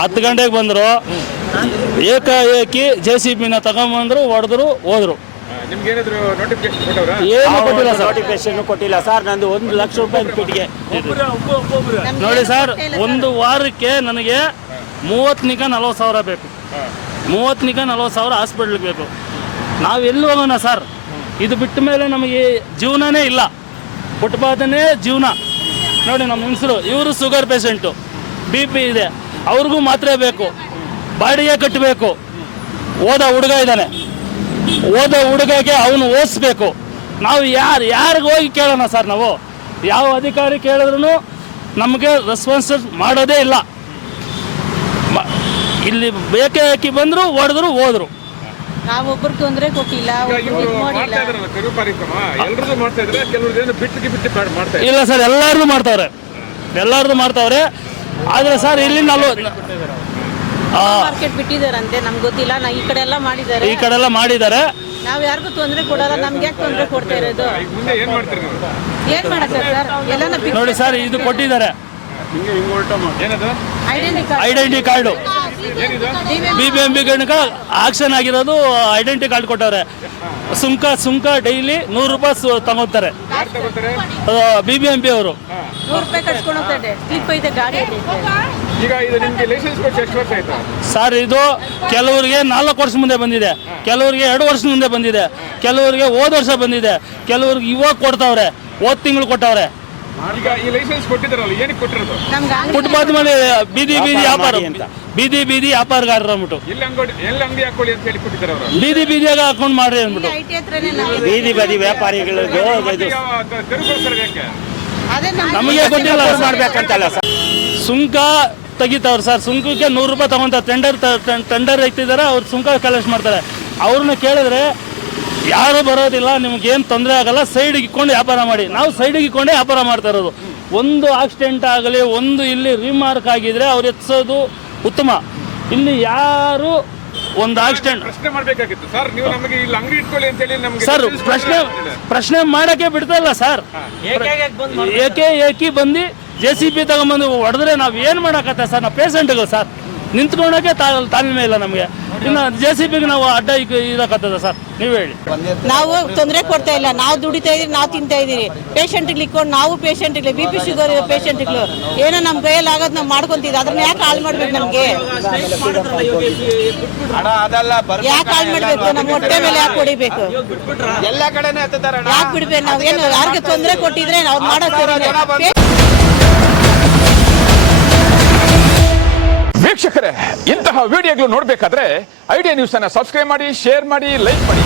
10 ಗಂಟೆಗೆ ಬಂದರು, ಏಕಾಏಕಿ JCB ತಗೊಂಬಂದ್ರು, ಹೊಡೆದ್ರು, ಹೋದ್ರು. ಏನು ಕೊಟ್ಟಿಲ್ಲ ಸರ್, ನೋಟಿಫಿಕೇಶನ್ ಕೊಟ್ಟಿಲ್ಲ ಸರ್. ನಂದು 1 ಲಕ್ಷ ರೂಪಾಯಿ ಪಿಟಿಗೆ ನೋಡಿ ಸರ್. ಒಂದು ವಾರಕ್ಕೆ ನನಗೆ 30,40,000 ಸಾವಿರ ಬೇಕು. 30,40,000 ಸಾವಿರ ಹಾಸ್ಪಿಟ್ಲಿಗೆ ಬೇಕು. ನಾವು ಎಲ್ಲಿ ಹೋಗೋಣ ಸರ್? ಇದು ಬಿಟ್ಟ ಮೇಲೆ ನಮಗೆ ಜೀವನನೇ ಇಲ್ಲ, ಫುಟ್ಪಾತನೇ ಜೀವನ. ನೋಡಿ ನಮ್ಮ ಹೆಂಗಸರು, ಇವರು ಶುಗರ್ ಪೇಷೆಂಟು, BP ಇದೆ, ಅವ್ರಿಗೂ ಮಾತ್ರೆ ಬೇಕು, ಬಾಡಿಗೆ ಕಟ್ಟಬೇಕು. ಓದ ಹುಡುಗ ಇದ್ದಾನೆ, ಓದೋ ಹುಡುಗಗೆ ಅವನು ಓದಿಸ್ಬೇಕು. ನಾವು ಯಾರಿಗೆ ಹೋಗಿ ಕೇಳೋಣ ಸರ್? ನಾವು ಯಾವ ಅಧಿಕಾರಿ ಕೇಳಿದ್ರು ನಮಗೆ ರೆಸ್ಪಾನ್ಸ್ ಮಾಡೋದೇ ಇಲ್ಲ. ಇಲ್ಲಿ ಬೇಕೇ ಹಾಕಿ ಬಂದರು, ಹೊಡೆದ್ರು, ಹೋದ್ರು. ನಾವೊಬ್ಬರು ತೊಂದರೆ ಕೊಟ್ಟಿಲ್ಲ. ಇಲ್ಲ ಸರ್, ಎಲ್ಲಾರ್ದು ಮಾಡ್ತಾವ್ರೆ. ಆದರೆ ಸರ್ ಇಲ್ಲಿ ಮಾರ್ಕೆಟ್ ಬಿಟ್ಟಿದಾರಂತೆ, ನಮ್ಗೆ ಗೊತ್ತಿಲ್ಲ. ಈ ಕಡೆ ಎಲ್ಲ ಮಾಡಿದ್ದಾರೆ. ನಾವ್ ಯಾರಿಗೂ ತೊಂದರೆ ಕೊಡಲ್ಲ. ನಮ್ಗೆ ಯಾಕೆ ತೊಂದರೆ ಕೊಡ್ತಾ ಇರೋದು? ಏನ್ ಮಾಡಕ್ಕೆ ಸರ್? ಎಲ್ಲ ನೋಡಿ ಸರ್, ಇದು ಕೊಟ್ಟಿದ್ದಾರೆ ಐಡೆಂಟಿ ಕಾರ್ಡು. BBMP ಗಣಕ ಆಕ್ಷನ್ ಆಗಿರೋದು ಐಡೆಂಟಿ ಕಾರ್ಡ್ ಕೊಟ್ಟವ್ರೆ. ಸುಂಕ ಡೈಲಿ 100 ರೂಪಾಯಿ ತಗೋತಾರೆ BBMP ಅವರು. 100 ರೂಪಾಯಿ ಕಟ್ಸ್ಕೊಂಡು ಹೋಗ್ತಾರೆ. ಸ್ಲಿಪ್ ಐತೆ ಗಾಡಿ. ಸರ್ ಇದು ಕೆಲವರಿಗೆ 4 ವರ್ಷ ಮುಂದೆ ಬಂದಿದೆ, ಕೆಲವರಿಗೆ 2 ವರ್ಷ ಮುಂದೆ ಬಂದಿದೆ, ಕೆಲವರಿಗೆ ಹೋದ ವರ್ಷ ಬಂದಿದೆ, ಕೆಲವರಿಗೆ ಇವಾಗ ಕೊಡ್ತಾವ್ರೆ, ಹೋದ ತಿಂಗಳು ಕೊಟ್ಟವ್ರೆ. ಫುಟ್ಪಾತ್ ಮೇಲೆ ಬೀದಿ ವ್ಯಾಪಾರ, ಬೀದಿ ವ್ಯಾಪಾರಗಾರರು ಅಂದ್ಬಿಟ್ಟು ಬೀದಿಯಾಗ ಹಾಕೊಂಡು ಮಾಡ್ರಿ ಅಂದ್ಬಿಟ್ಟು ಬೀದಿ ಬದಿ ವ್ಯಾಪಾರಿಗಳಿಗೆ ನಮಗೆ ಗೊತ್ತಿಲ್ಲ ಮಾಡ್ಬೇಕಂತಲ್ಲ ಸರ್. ಸುಂಕ ತೆಗಿತಾವ್ರು ಸರ್. ಸುಂಕಕ್ಕೆ 100 ರೂಪಾಯಿ ತಗೊಂತಾರೆ. ಟೆಂಡರ್ ಇಟ್ಟಿದ್ದಾರೆ, ಅವ್ರು ಸುಂಕ ಕಲೆಕ್ಟ್ ಮಾಡ್ತಾರೆ. ಅವ್ರನ್ನ ಕೇಳಿದ್ರೆ ಯಾರು ಬರೋದಿಲ್ಲ, ನಿಮ್ಗೇನು ತೊಂದರೆ ಆಗಲ್ಲ, ಸೈಡಿಗೆ ಇಟ್ಕೊಂಡು ವ್ಯಾಪಾರ ಮಾಡಿ. ನಾವು ಸೈಡಿಗೆ ಇಟ್ಕೊಂಡೇ ವ್ಯಾಪಾರ ಮಾಡ್ತಾ ಇರೋದು. ಒಂದು ಆಕ್ಸಿಡೆಂಟ್ ಆಗಲಿ, ಒಂದು ಇಲ್ಲಿ ರಿಮಾರ್ಕ್ ಆಗಿದ್ರೆ ಅವ್ರು ಎತ್ಸೋದು ಉತ್ತಮ. ಇಲ್ಲಿ ಯಾರು ಒಂದು ಆಕ್ಸಿಡೆಂಟ್ ಸರ್ ಪ್ರಶ್ನೆ ಮಾಡಕ್ಕೆ ಬಿಡ್ತಾ ಸರ್. ಏಕಿ ಬಂದು JCB ತಗೊಂಬಂದು ಹೊಡೆದ್ರೆ ನಾವು ಏನು ಮಾಡೋಕತ್ತೆ ಸರ್? ನಾವು ಪೇಷೆಂಟ್ಗಳು ಸರ್, ನಿಂತ್ಕೊಳಕ್ಕೆ ತಾಳ್ಮೆ ಇಲ್ಲ ನಮಗೆ. ಇನ್ನು JCBಗೆ ನಾವು ಅಡ್ಡ ಇರಕತ್ತದ ಸರ್? ನೀವು ಹೇಳಿ. ನಾವು ತೊಂದರೆ ಕೊಡ್ತಾ ಇಲ್ಲ, ನಾವು ದುಡಿತಾ ಇದೀವಿ, ನಾವು ತಿಂತಾ ಇದೀವಿ. ಪೇಷಂಟ್ಗಳು ಇಟ್ಕೊಂಡು ನಾವು ಪೇಷಂಟ್ಗಳು, BP ಶುಗರ್ ಪೇಷಂಟ್ಗಳು ಏನೋ ನಮ್ಮ ಕೈಯಲ್ಲಿ ಆಗೋದು ನಾವು ಮಾಡ್ಕೊಂತಿದ್ವಿ. ಅದನ್ನ ಯಾಕೆ ಹಾಳು ಮಾಡ್ಬೇಕು? ನಮ್ಗೆ ಯಾಕೆ ಹಾಳು ಮಾಡ್ಬೇಕು? ನಮ್ಮ ಹೊಟ್ಟೆ ಮೇಲೆ ಯಾಕೆ ಹೊಡಿಬೇಕು? ಎಲ್ಲ ಕಡೆನೇ ಯಾಕೆ ಬಿಡ್ಬೇಕು? ನಾವೇನು ಯಾರಿಗೆ ತೊಂದರೆ ಕೊಟ್ಟಿದ್ರೆ ನಾವು ಮಾಡೋದು. ವೀಕ್ಷಕರೇ, ಇಂತಹ ವಿಡಿಯೋಗಳು ನೋಡಬೇಕಾದ್ರೆ ಐಡಿಯಾ ನ್ಯೂಸ್ ಅನ್ನು ಸಬ್ಸ್ಕ್ರೈಬ್ ಮಾಡಿ, ಶೇರ್ ಮಾಡಿ, ಲೈಕ್ ಮಾಡಿ.